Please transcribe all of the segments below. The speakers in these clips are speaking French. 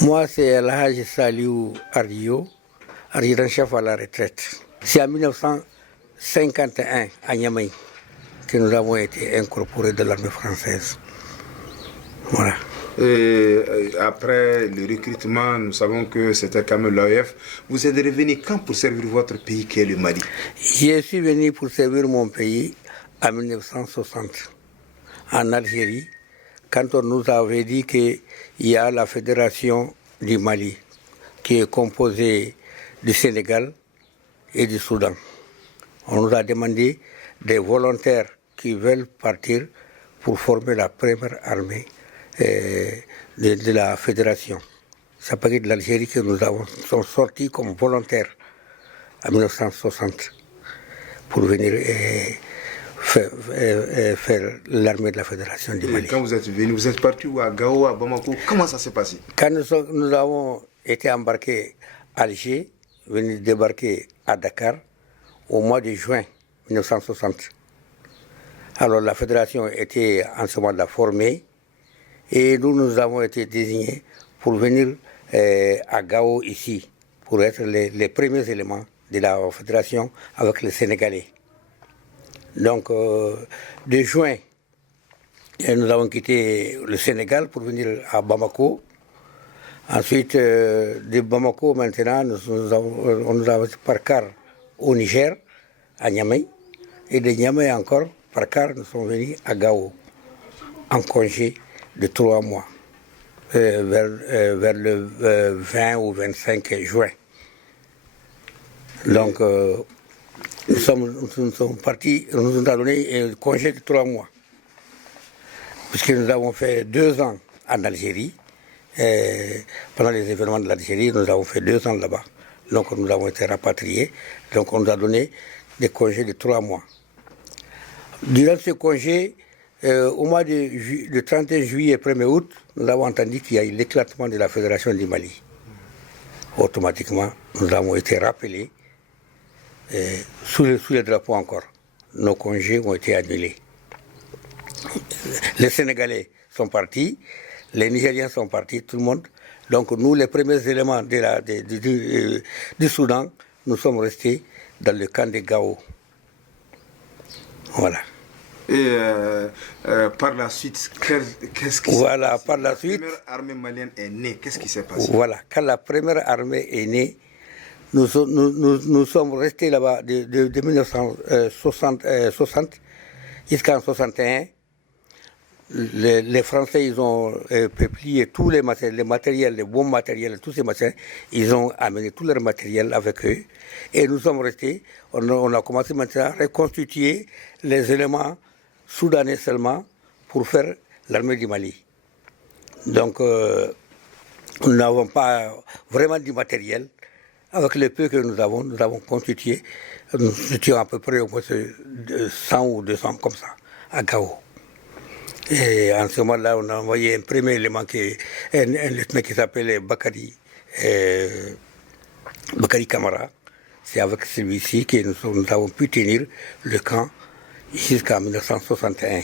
Moi, c'est Alhaj Saliou Ardio, adjudant-chef à la retraite. C'est en 1951, à Niamey, que nous avons été incorporés de l'armée française. Voilà. Et après le recrutement, nous savons que c'était quand même l'OIF. Vous êtes revenu quand pour servir votre pays qui est le Mali? Je suis venu pour servir mon pays en 1960, en Algérie, quand on nous avait dit qu'il y a la fédération du Mali, qui est composée du Sénégal et du Soudan. On nous a demandé des volontaires qui veulent partir pour former la première armée de la fédération. Ça paraît de l'Algérie que nous sommes sortis comme volontaires en 1960 pour venir faire l'armée de la fédération du Mali. Et quand vous êtes venu, vous êtes parti où, à Gao, à Bamako? Comment ça s'est passé? Quand nous avons été embarqués à Alger, venus débarquer à Dakar au mois de juin 1960. Alors la fédération était en ce moment-là formée et nous avons été désignés pour venir à Gao ici, pour être les premiers éléments de la fédération avec les Sénégalais. Donc de juin, nous avons quitté le Sénégal pour venir à Bamako. Ensuite, de Bamako, maintenant, on nous a par car au Niger, à Niamey. Et de Niamey encore, par car, nous sommes venus à Gao, en congé de 3 mois, vers le 20 ou 25 juin. Donc, nous sommes partis, on nous a donné un congé de 3 mois. Puisque nous avons fait 2 ans en Algérie. Pendant les événements de l'Algérie, nous avons fait 2 ans là-bas. Donc nous avons été rapatriés. Donc on nous a donné des congés de 3 mois. Durant ce congé, au mois de 31 juillet et 1er août, nous avons entendu qu'il y a eu l'éclatement de la Fédération du Mali. Automatiquement, nous avons été rappelés sous les drapeaux encore. Nos congés ont été annulés. Les Sénégalais sont partis, les Nigériens sont partis, tout le monde. Donc nous, les premiers éléments du Soudan, nous sommes restés dans le camp de Gao. Voilà. Et par la suite, qu'est-ce qui s'est passé? Par la suite, la première armée malienne est née. Qu'est-ce qui s'est passé? Voilà, quand la première armée est née, nous sommes restés là-bas de 1960 jusqu'en 1961. Les Français, ils ont plié tous les matériels, les bons matériels, tous ces matériels, ils ont amené tout leur matériel avec eux. Et nous sommes restés, on a commencé maintenant à reconstituer les éléments soudanais seulement pour faire l'armée du Mali. Donc, nous n'avons pas vraiment du matériel. Avec le peu que nous avons constitué, nous étions à peu près au moins 100 ou 200 comme ça, à Gao. Et en ce moment-là, on a envoyé un premier élément, un lieutenant qui s'appelle Bakari Kamara. C'est avec celui-ci que nous avons pu tenir le camp jusqu'en 1961.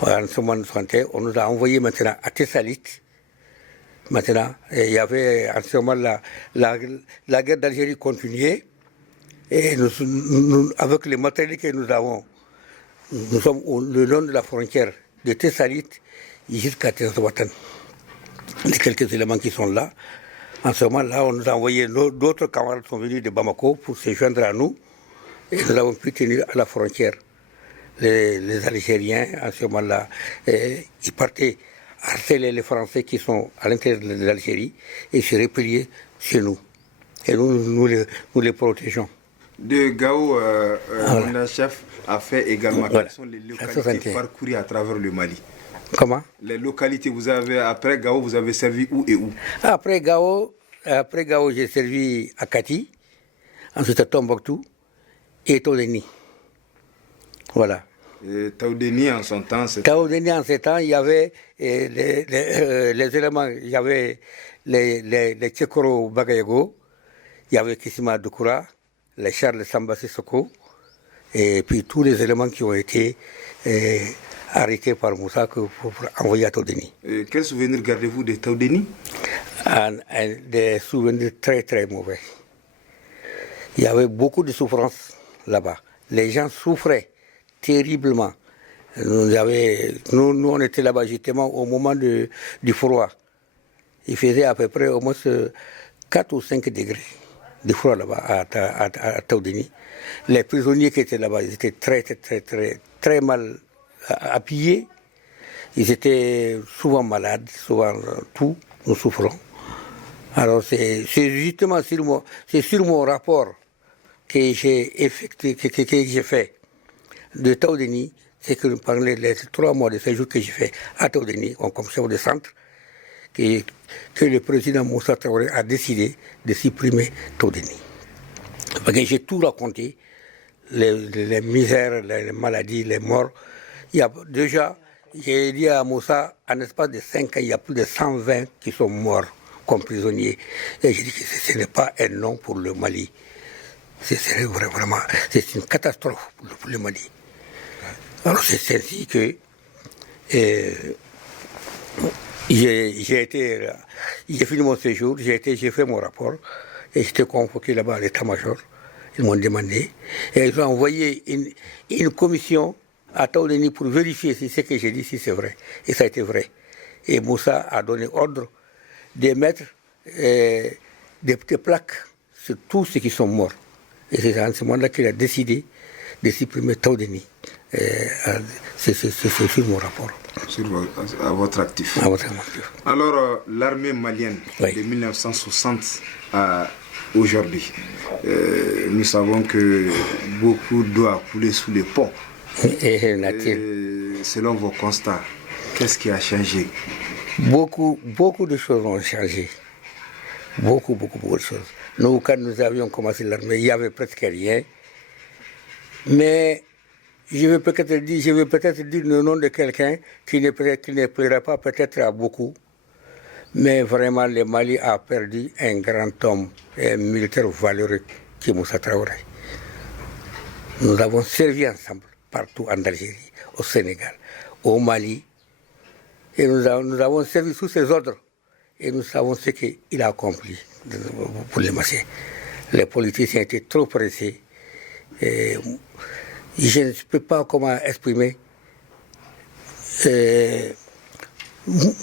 Voilà, en ce moment 1961, on nous a envoyé maintenant à Tessalit. Maintenant, il y avait en ce moment-là, la guerre d'Algérie continuait. Et avec les matériels que nous avons, nous sommes le long de la frontière de Tessalit jusqu'à Tessouatan. Les quelques éléments qui sont là. En ce moment-là, on nous a envoyé, d'autres camarades sont venus de Bamako pour se joindre à nous. Et nous avons pu tenir à la frontière. Les Algériens, en ce moment-là, ils partaient harceler les Français qui sont à l'intérieur de l'Algérie et se replier chez nous. Et nous les protégeons. De Gao, mon chef a fait également. Quelles sont les localités parcourues à travers le Mali? Comment? Les localités, après Gao, vous avez servi où et où? Après Gao, j'ai servi à Kati, ensuite à Tombouctou et Todeni. Voilà. Taoudeni en son temps, il y avait les éléments, il y avait les Tchekoro Bagayago, il y avait Kissima Doukoura, les Charles Samba Sissoko, et puis tous les éléments qui ont été arrêtés par Moussa pour envoyer à Taoudeni. Quel souvenir gardez-vous de Taoudeni? des souvenirs très très mauvais. Il y avait beaucoup de souffrance là-bas. Les gens souffraient terriblement. Nous, on était là-bas justement au moment du froid. Il faisait à peu près au moins 4 ou 5 degrés de froid là-bas à Taoudini. Les prisonniers qui étaient là-bas, ils étaient très, très, très, très, très mal habillés. Ils étaient souvent malades, souvent tout, nous souffrons. Alors c'est justement sur mon rapport que j'ai effectué, que j'ai fait de Taoudini, c'est que nous parlons les 3 mois de séjour que j'ai fait à Taoudini, comme chef de centre, que le président Moussa Traoré a décidé de supprimer Taoudini. Parce que j'ai tout raconté, les misères, les maladies, les morts. Il y a déjà, j'ai dit à Moussa, en espace de 5 ans, il y a plus de 120 qui sont morts comme prisonniers. Et j'ai dit que ce n'est pas un nom pour le Mali. C'est une catastrophe pour le Mali. Alors c'est ainsi que j'ai fini mon séjour, j'ai fait mon rapport et j'étais convoqué là-bas à l'état-major. Ils m'ont demandé et ils ont envoyé une commission à Taoudini pour vérifier si ce que j'ai dit, si c'est vrai. Et ça a été vrai. Et Moussa a donné ordre de mettre des plaques sur tous ceux qui sont morts. Et c'est en ce moment-là qu'il a décidé de supprimer Taoudini. C'est sur mon rapport. À votre actif. À votre actif. Alors, l'armée malienne de 1960 à aujourd'hui, nous savons que beaucoup d'eau a coulé sous les ponts. Selon vos constats, qu'est-ce qui a changé? Beaucoup de choses ont changé. Beaucoup de choses. Nous, quand nous avions commencé l'armée, il n'y avait presque rien. Mais je vais peut-être dire le nom de quelqu'un qui ne plaira pas peut-être à beaucoup. Mais vraiment, le Mali a perdu un grand homme, un militaire valeureux, qui est Moussa Traoré. Nous avons servi ensemble, partout en Algérie, au Sénégal, au Mali. Et nous avons servi sous ses ordres. Et nous savons ce qu'il a accompli pour les Maliens. Les politiciens étaient trop pressés. Et je ne peux pas comment exprimer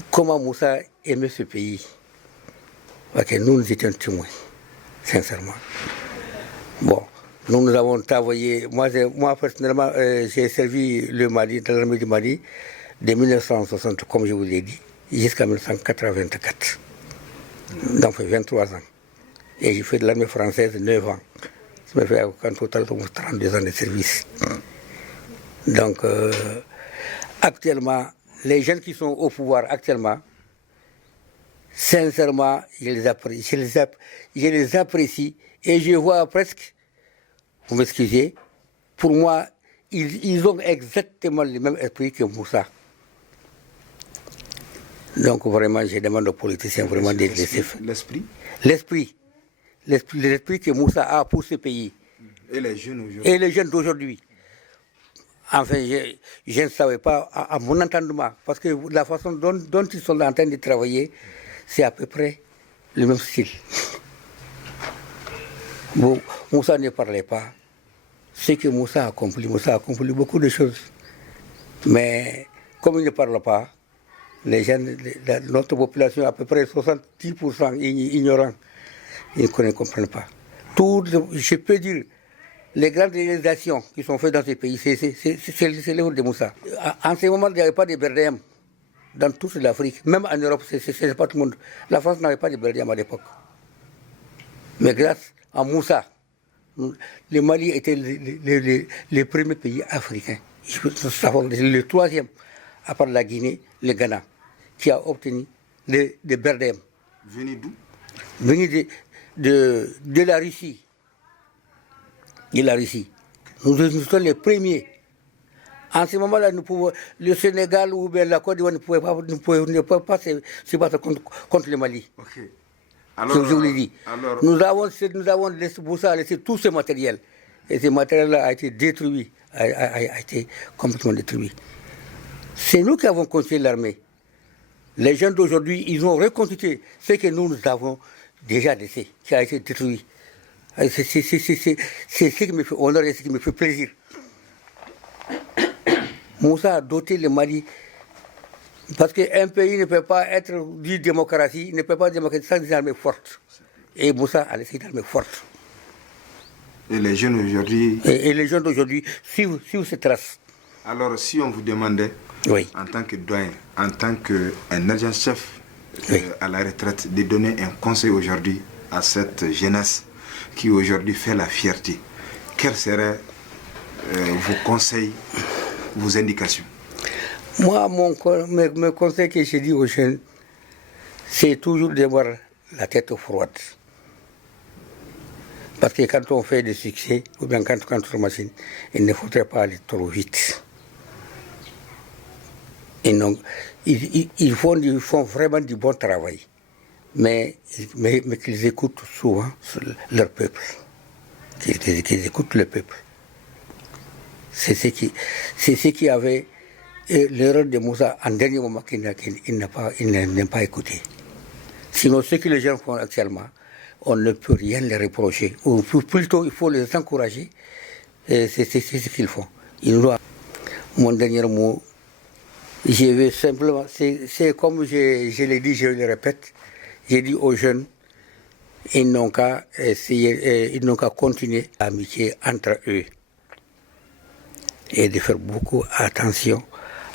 comment Moussa aimait ce pays. Parce que nous étions témoins, sincèrement. Bon, nous avons travaillé. Moi personnellement, j'ai servi le Mali, dans l'armée du Mali, de 1960, comme je vous l'ai dit, jusqu'à 1984. Donc, 23 ans. Et j'ai fait de l'armée française 9 ans. Ça me fait en total 32 ans de service. Donc, actuellement, les jeunes qui sont au pouvoir actuellement, sincèrement, je les apprécie et je vois presque, vous m'excusez, pour moi, ils ont exactement le même esprit que Moussa. Donc vraiment, je demande aux politiciens vraiment de laisser faire. L'esprit que Moussa a pour ce pays. Et les jeunes aujourd'hui. Et les jeunes d'aujourd'hui. Enfin, je ne savais pas, à mon entendement, parce que la façon dont ils sont en train de travailler, c'est à peu près le même style. Bon, Moussa ne parlait pas. Ce que Moussa a accompli beaucoup de choses. Mais comme il ne parle pas, les gens, notre population, à peu près 70% ignorants, ils ne comprennent pas. Je peux dire, les grandes réalisations qui sont faites dans ces pays, c'est l'œuvre de Moussa. En ce moment, il n'y avait pas de BRDM dans toute l'Afrique. Même en Europe, c'est pas tout le monde. La France n'avait pas de BRDM à l'époque. Mais grâce à Moussa, le Mali était le premier pays africain. Le troisième, à part la Guinée, le Ghana, qui a obtenu le BRDM. Venu d'où? Venu de la Russie. De la Russie. Nous sommes les premiers. En ce moment-là, le Sénégal ou bien la Côte d'Ivoire ne pouvait pas se battre contre le Mali. Okay. Alors, je vous l'ai dit. Nous avons laissé tout ce matériel. Et ce matériel-là a été détruit, a été complètement détruit. C'est nous qui avons construit l'armée. Les jeunes d'aujourd'hui, ils ont reconstitué ce que nous avons déjà laissé, qui a été détruit. C'est ce qui me fait honneur et ce qui me fait plaisir. Moussa a doté le Mali, parce qu'un pays ne peut pas être dit démocratie, ne peut pas être démocratie sans des armées fortes. Et Moussa a laissé des armées fortes. Et les jeunes aujourd'hui... Et les jeunes d'aujourd'hui suivent ces traces. Alors, si on vous demandait, en tant que doyen, en tant qu'un adjudant-chef à la retraite, de donner un conseil aujourd'hui à cette jeunesse qui aujourd'hui fait la fierté, quels seraient vos conseils, vos indications? Moi, mes conseils que j'ai dit aux jeunes, c'est toujours d'avoir la tête froide. Parce que quand on fait des succès, ou bien quand on machine, il ne faudrait pas aller trop vite. Ils font vraiment du bon travail, mais qu'ils écoutent souvent leur peuple, qu'ils écoutent le peuple. C'est ce qui avait l'erreur de Moussa en dernier moment qu'il n'a pas écouté. Sinon, ce que les gens font actuellement, on ne peut rien les reprocher. Ou plutôt, il faut les encourager. C'est ce qu'ils font. Mon dernier mot, je vais simplement, c'est comme je l'ai dit, je le répète, j'ai dit aux jeunes, ils n'ont qu'à essayer, ils n'ont qu'à continuer l'amitié entre eux et de faire beaucoup attention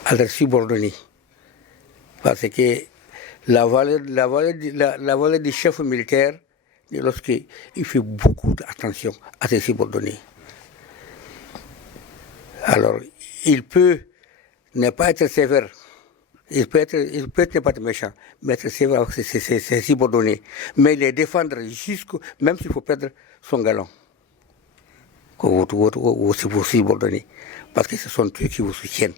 à leurs subordonnés. Parce que la valeur du chef militaire, lorsqu'il fait beaucoup attention à ses subordonnés. Alors, il peut ne pas être sévère, il peut ne pas être méchant, mais être sévère avec ses subordonnés, mais les défendre même s'il faut perdre son galon, ou vos subordonnés, parce que ce sont eux qui vous soutiennent.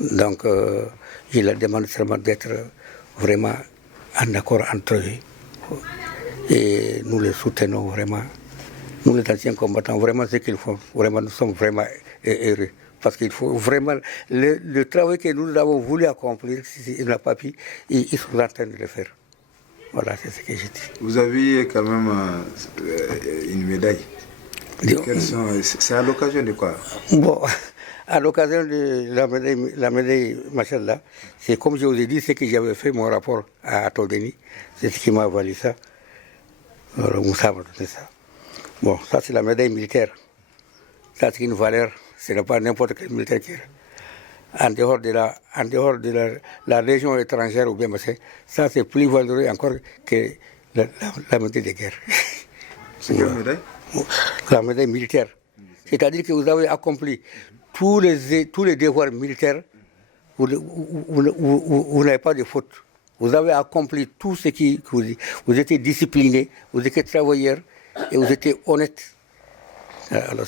Donc, je leur demande seulement d'être vraiment en accord entre eux. Et nous les soutenons vraiment. Nous, les anciens combattants, vraiment ce qu'ils font, vraiment, nous sommes vraiment heureux. Parce qu'il faut vraiment, le travail que nous avons voulu accomplir, il n'a pas pu, ils sont en train de le faire. Voilà, c'est ce que j'ai dit. Vous avez quand même une médaille. C'est à l'occasion de quoi? Bon, à l'occasion de la médaille machallah, c'est comme je vous ai dit, c'est que j'avais fait mon rapport à Todeni, c'est ce qui m'a valu ça. Moussa m'a donné ça. Bon, ça c'est la médaille militaire. Ça c'est une valeur, ce n'est pas n'importe quel militaire qui est. En dehors de la région étrangère ou bien ça c'est plus valeureux encore que la médaille de guerre. C'est quelle médaille? La médaille militaire. C'est-à-dire que vous avez accompli tous les devoirs militaires, vous n'avez pas de faute. Vous avez accompli tout ce qui vous étiez discipliné, vous étiez travailleur et vous étiez honnête. Alors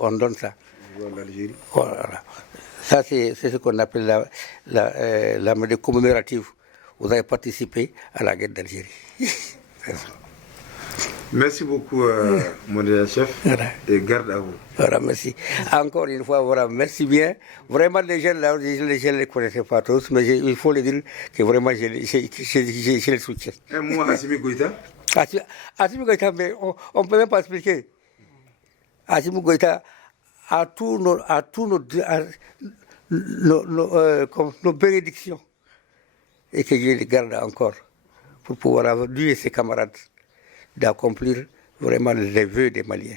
on donne ça. Voilà. Ça c'est ce qu'on appelle la médaille commémorative. Vous avez participé à la guerre d'Algérie. Merci beaucoup, mon chef, et garde à vous. Voilà, merci. Encore une fois, voilà, merci bien. Vraiment, les jeunes là, je ne les connaissais pas tous, mais il faut le dire que vraiment, je les soutiens. Et moi, Assimi Goïta? Assimi Goïta, mais on ne peut même pas expliquer. Assimi Goïta, à tous nos bénédictions, et que je les garde encore, pour pouvoir avoir lui et ses camarades d'accomplir vraiment les vœux des Maliens.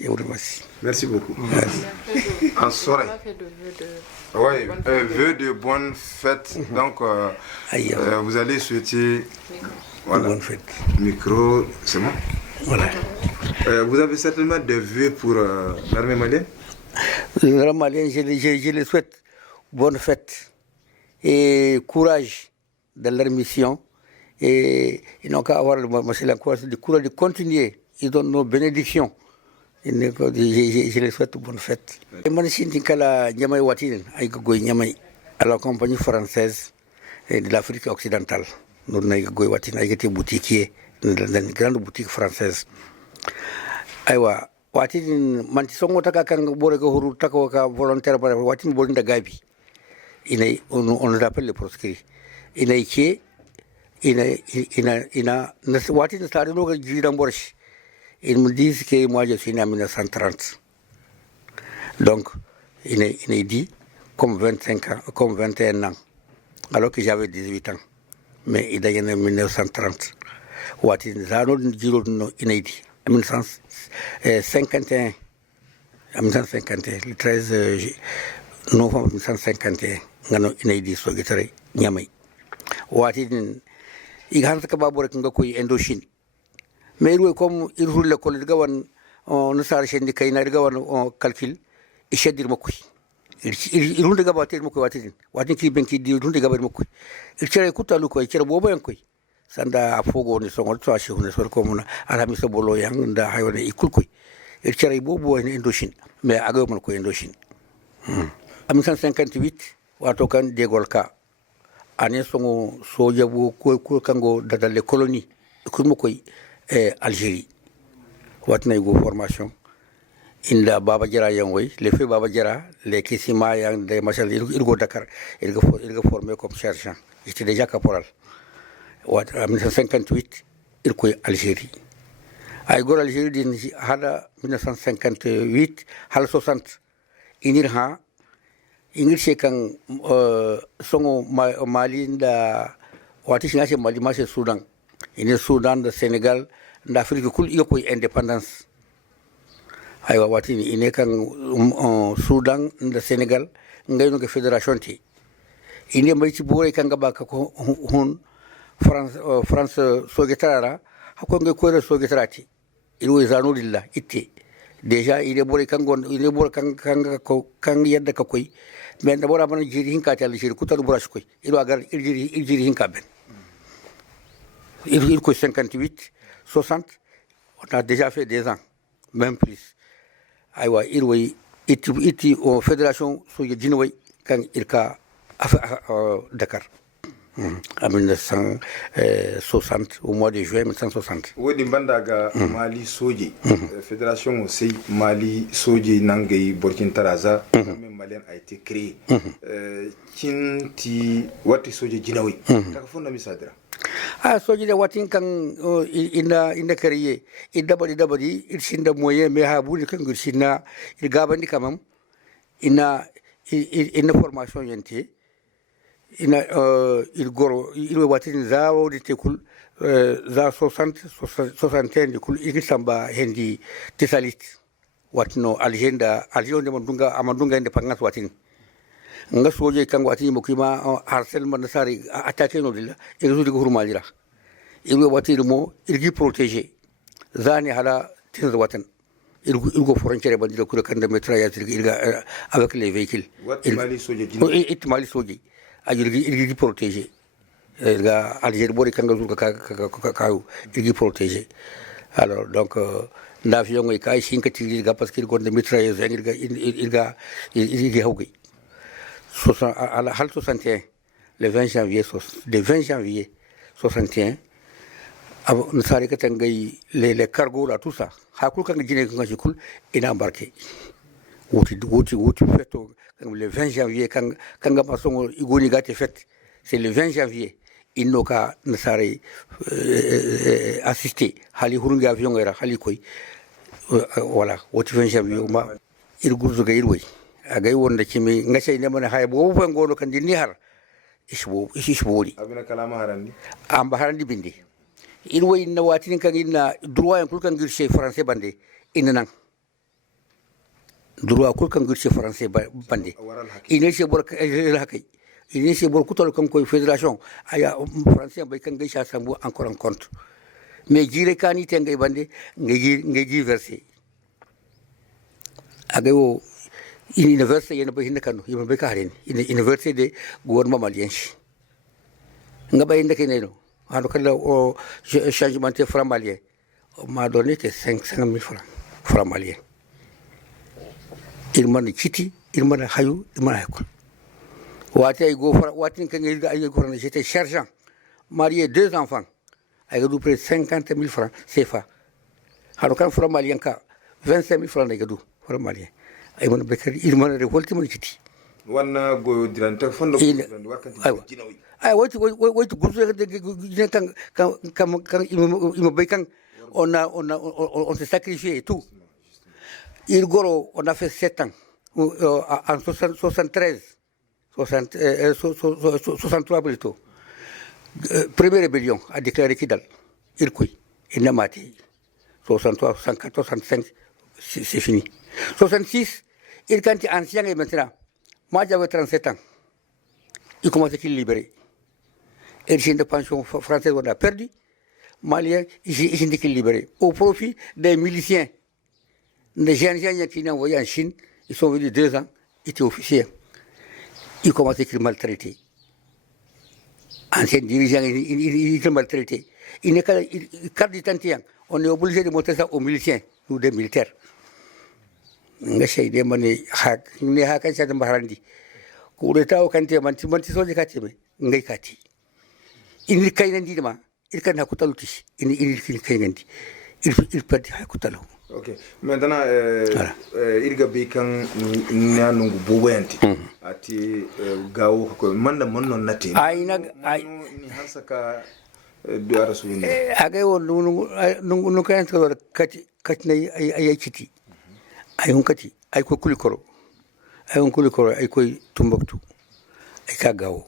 Je vous remercie. Merci beaucoup. Merci. En soirée. Oui, vœu de bonne fête. Donc, vous allez souhaiter. Voilà. Bonne fête. Micro, c'est bon? Voilà. Vous avez certainement des vœux pour l'armée malienne? L'armée malienne, je les souhaite bonne fête et courage dans leur mission. Et ils n'ont qu'à avoir le courage de continuer. Ils donnent nos bénédictions. Je les souhaite bonne fête. À la compagnie française de l'Afrique occidentale. Nous avons été boutiquiers dans une grande boutique française. Aïwa, watin manti songo taka kan bore ko huru taka ka volontaire bare watin bolinda gabi. on nous appelle les proscrits. Ils me disent que moi je suis né en 1930. Donc, il est dit comme 25 ans, comme 21 ans, alors que j'avais 18 ans. Mais il est né en 1930. Wati Zano Giro Inédit, en 1951. En 1951, le 13 novembre 1951, ngano Inédit Sogetare, Nyamay. Wati il a un babor qui est Indochine. Mais comme il roule le col de Gawan, on ne s'arrête de Kaina de Gawan en calcul, il shed dir Mokui. Il roule de Gabaté Mokuatin, Watin Kibenki, il roule de Gabamokui. Il tire a Kuta Luko, il tire a Bobankui. Sanda a fogo ni songo to ashi hune sol komuna ala mi sobolo yang da hayone ikulkuy il tire bobo en Indochine mais agaw man ko Indochine en 1958 wato kan degol ka ane songo soja bo ko kango dadal les colonies ko mo koy Algérie watna go formation inda baba jara yang way les feux baba jara les kisima yang de machal il go Dakar il go formé comme sergent j'étais déjà caporal en 1958 il koy Algérie ay gor Algérie din hada 1958 hal 60 inir ha ingir shekan songo Mali da wati shinga Mali ma Soudan inir Soudan da Sénégal da Afrique kul iyo koy indépendance ay wati ine kan Soudan da Sénégal ngay no fédération ti ine may ci boore kan gaba ka ko hun France Sogetara, Hakonga Kore Sogetrati, il was Anudilla, ite. Deja, il est bourré Kangon, il est bourré Kang Yadda Kakoi, mais d'abord avant Jirinka, il coûte le Brasque, il va garder il Jirinkaben. Il coûte 58, 60, on a déjà fait des ans, même plus. Aïwa, il way, iti aux fédérations Soyadinway, quand il a Dakar. En 1960, au mois de juin 1960. Wodi bandaga Mali Soji, fédération aussi Mali Soji Nangay Burkina Taraza, même malien a été créé. Kinti wati Soji Jinawi. Takafunda misadra. Ah Soji de watin kan inda créé, il dabadi il sinda moyen mais ha buli kan gursinna il gabandi kamam ina formation yenti. Il watin za wodi tekul za 61 kul igi samba hendi tesalit watno algenda mandunga amandunga independence watin nga soje kan watin mo kima harcel man sari attaquer no dilla igi di hurmalira il watin mo igi protéger zani hala tin watan il go frontière bandira kula kan de mitraillage ilga avec les véhicules it Mali soje il protégé. Algérie bori kanga il protégé. Alors donc l'avion est kai sinka tiri ga parce qu'il gonde mitrailleuse il hawgi. À la halte 61 le 20 janvier 61 nous sari ka tangay les cargos là tout ça. Hakul kanga jine kanga jikul ina embarqué. Wuti feto le 20 janvier quand Igoni gâte fait c'est le 20 janvier il n'a qu'à assister hali hurungi avion era hali koy voilà au 20 janvier il gurzu ga irway agay wonda kimi ngacay ne man hay bo fa ngono kan dinni har ishbori abina kalama harandi amba harandi bindi irway na watin kan ina droit en kan girche français bande innan droit kul kan gurche français bande ine se bor hakay ine se bor kutol kan koy fédération aya français bay kan gaisha sambu encore en compte mais jire kani te ngay bande ngay verser agayo université yena bay hinakano yima bay karen université de gouvernement malien nga bay ndekene no hando kala o changement de franc malien m'a donné que 500 000 francs maliens. Il m'a dit, il m'a dit, il m'a dit, j'étais sergent, marié 2 enfants, avec à peu près 50 000 francs CFA. Alors quand franc malien, 25 000 francs, franc malien. Il m'a révolté mon kiti. wana go diranta fondo aywa ay wati gursu kan imobay kan on s'est sacrifié et tout. Il goro on a fait 7 ans en 73 63 plutôt. Première rébellion a déclaré Kidal. Il couille. Il n'a maté. 63, 64, 65, c'est fini. 66, il quand il est ancien et maintenant. Moi j'avais 37 ans. Il commençait à libérer. Et j'ai une pension française on a perdu. Malien, j'ai dit qu'il libéré. Au profit des miliciens, des jeunes gens qui ont envoyé en Chine, ils sont venus 2 ans, ils étaient officiers. Ils commençaient à être maltraités. Anciens dirigeants, ils étaient maltraités. Il n'est qu'à carte d'identité, on est obligé de montrer ça aux miliciens, ou des militaires. Nga shaide mane hak ne haka cha da maharandi ko da tawo kan te manti soje ka ce mai ngai ka ti in kai nan di ma il kan hakuta luti in kai nan di il pati hakuta lo. Ok, maintenant il gabe kan na nungu boyanti ati gawo ko manda monno nati ai na ai ni hansaka duara su ni agai won nungu kan to kati nay ay kiti ay hunkati ay ko kulikoro ay ko Tumbuktu ay ka gawo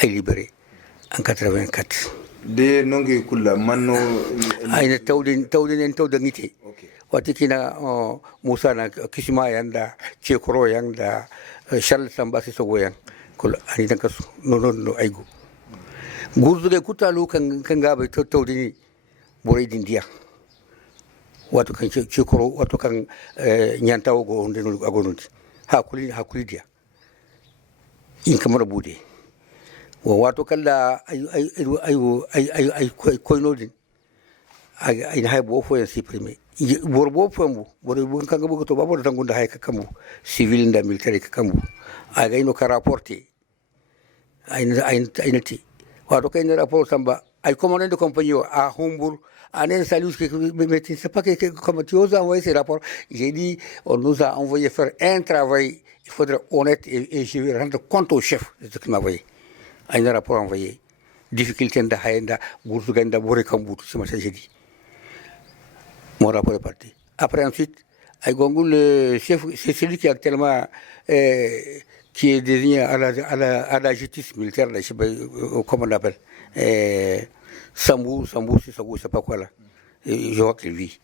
ay libéré en 84 de nongi kula manno ay na tawden ngite wati kina Musa na Kishima yanda Chekoro yanda Charles Sambasi sogo yang kul ani tan kasu no aygo gurduge kutalu kan gabe tawdini boray dindiya wato kan Chekoro wato kan nyantawo go ndenu agonuti hakuli dia in kamar bude wa wato kala ay koynodin ay haybo fo en supprimer borbo fambu borbo kan gabo to babo tan gunda hay kakambu civil nda militaire kakambu aga ino ka rapporter ay nati wato kay ne rapport samba ay commandant de compagnie à Hombourg Anen Salus, mais c'est pas que comme tu oses envoyer ces rapports. J'ai dit, on nous a envoyé faire un travail, il faudrait honnête et je vais rendre compte au chef de ce qu'il m'a envoyé. Un rapport envoyé. Difficulté de Haïnda, Boursouganda, Bourrekambout, c'est ce que j'ai dit. Mon rapport est parti. Après ensuite, Aïgongou, le chef, c'est celui qui est actuellement qui est désigné à la justice militaire, je sais pas comment on l'appelle. Sambou, c'est ça, je sais pas quoi là. Je vois qu'il vit.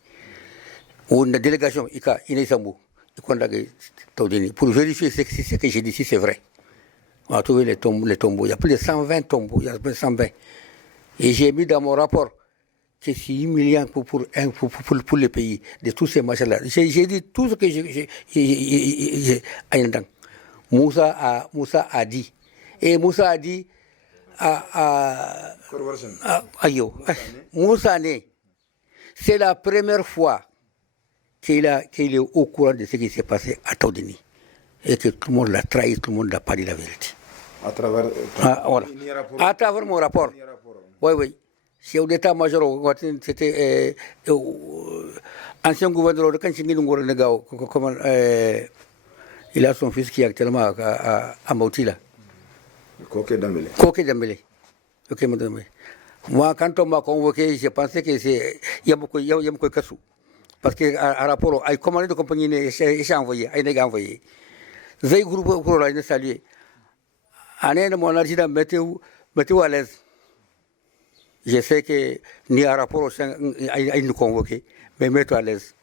Ou une délégation, il est Sambou. Pour vérifier ce que j'ai dit, si c'est vrai. On a trouvé les tombeaux. Il y a plus de 120 tombeaux. Il y a plus de 120. Et j'ai mis dans mon rapport que c'est 8 millions pour le pays, de tous ces machins-là. J'ai dit tout ce que j'ai. Moussa a dit. Et Moussa a dit Moussa Né, c'est la première fois qu'il est au courant de ce qui s'est passé à Taudini. Et que tout le monde l'a trahi, tout le monde n'a pas dit la vérité. À travers à travers mon rapport. Oui. Chef d'état-major, c'était ancien gouverneur de Kanchingilungor Negao, il a son fils qui est actuellement à Mautila. Koké Dambélé. Moi, quand on m'a convoqué, j'ai pensé que c'est Yamko Kassou. Parce qu'un rapport, il commandé de compagnie, il a envoyé, il a envoyé. J'ai groupe pour la saluer. En un mon adjudant, mettez-vous à l'aise. Je sais que ni un rapport, il nous convoqué, mais mettez-vous à l'aise.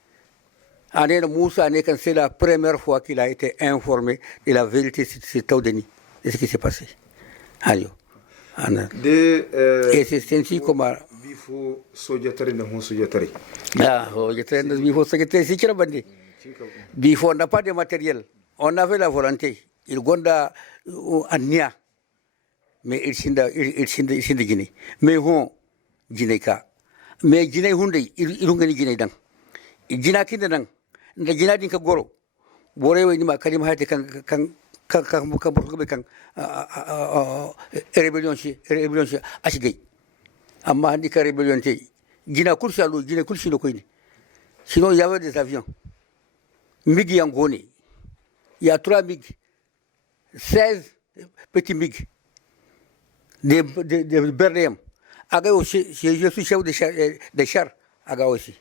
En un Moussa, c'est la première fois qu'il a été informé de la vérité sur Taudeni, de ce qui s'est passé. Allô. Et c'est ainsi comme. Bifo Sojatari na Hon Sojatari. Ah, Sojatari na Bifo Sojatari, c'est qui l'a bandé? Bifo, on n'a pas de matériel. On avait la volonté. Il gonda en Nia. Mais il s'est de Guinée. Mais on, Guinée-Ka. Mais Guinée Hunde, il ont gagné Guinée dans. Guinée Kindan, la Guinée d'Inka Goro. Boré, ma Karim Hate kan rébellion ashigay amma andi ka rébellion te gina kursalu gina kursi no koyni sinon il y avait des avions MiG Yangoni. Il y a 3 MiG, 16 petits MiG, des Berlium. Je suis chef de char, Aga aussi.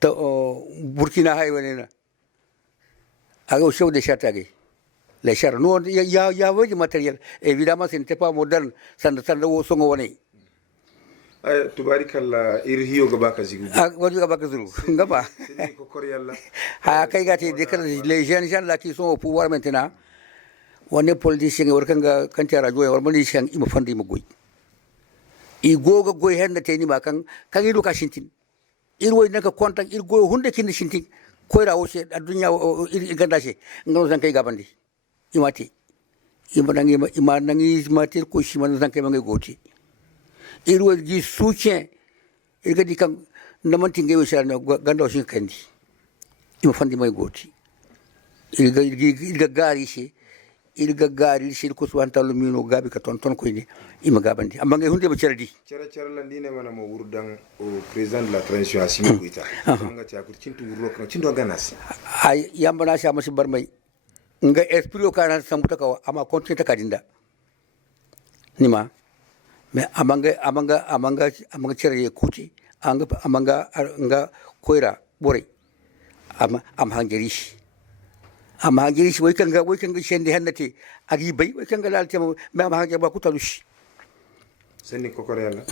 Burkina Haïwanena. Aga chef de char Tagay. Les chars. Nous, il y avait du matériel. Évidemment, ce n'était pas moderne. Ça ne s'en est tubarikalla irhiyo gaba ka zigu wadi gaba ka zuru ngaba ha kai gati les jeunes gens là qui sont au pouvoir maintenant on est politiciens war kanga kan tara joy war mani shan ima fandi mu goy I goga goy hen te ni ba kan ido ka shintin irwo naka kontak ir goy hunde kin shintin ko ra wo se adunya ir ganda se ngalo san kai gabandi imati ima nangi matir ko shiman san kai mangi goti irwo gi soutien irga di kan namanti ngewe shala ganda shin kandi ima fandi mai goti irga gari shi ko suwanta lumino gabi ka ton ko ni ima gabandi amma ngai hunde ba cerdi cera landine mana mo wurdan au président de la transition Assimi Goïta nga ta ko cintu wurro ko cindo ganas ay yamba na sha mashi barmai nga esprit kana samuta ka ama kontin ta kadinda nima mais amanga cere kuti amanga nga koira bore am hangerish wai kanga shende hannati agi bai wai kanga lalta ma hanga ba kutalush senni kokorela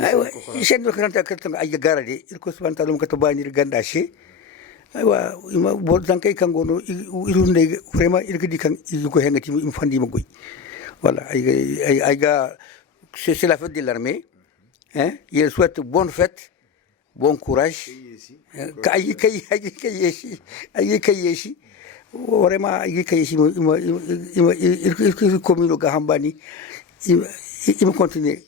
ay shende karanta karanta ay garade irko subhanahu ta'ala ka bani ganda shi aywa ima bo zankai kangono irunde vraiment irgidi kan ko hengati im fandi magoy voilà c'est la fête de l'armée hein je souhaite bonne fête bon courage ayi kayeshi vraiment ayi kayeshi ima commune ga hambani ima continuer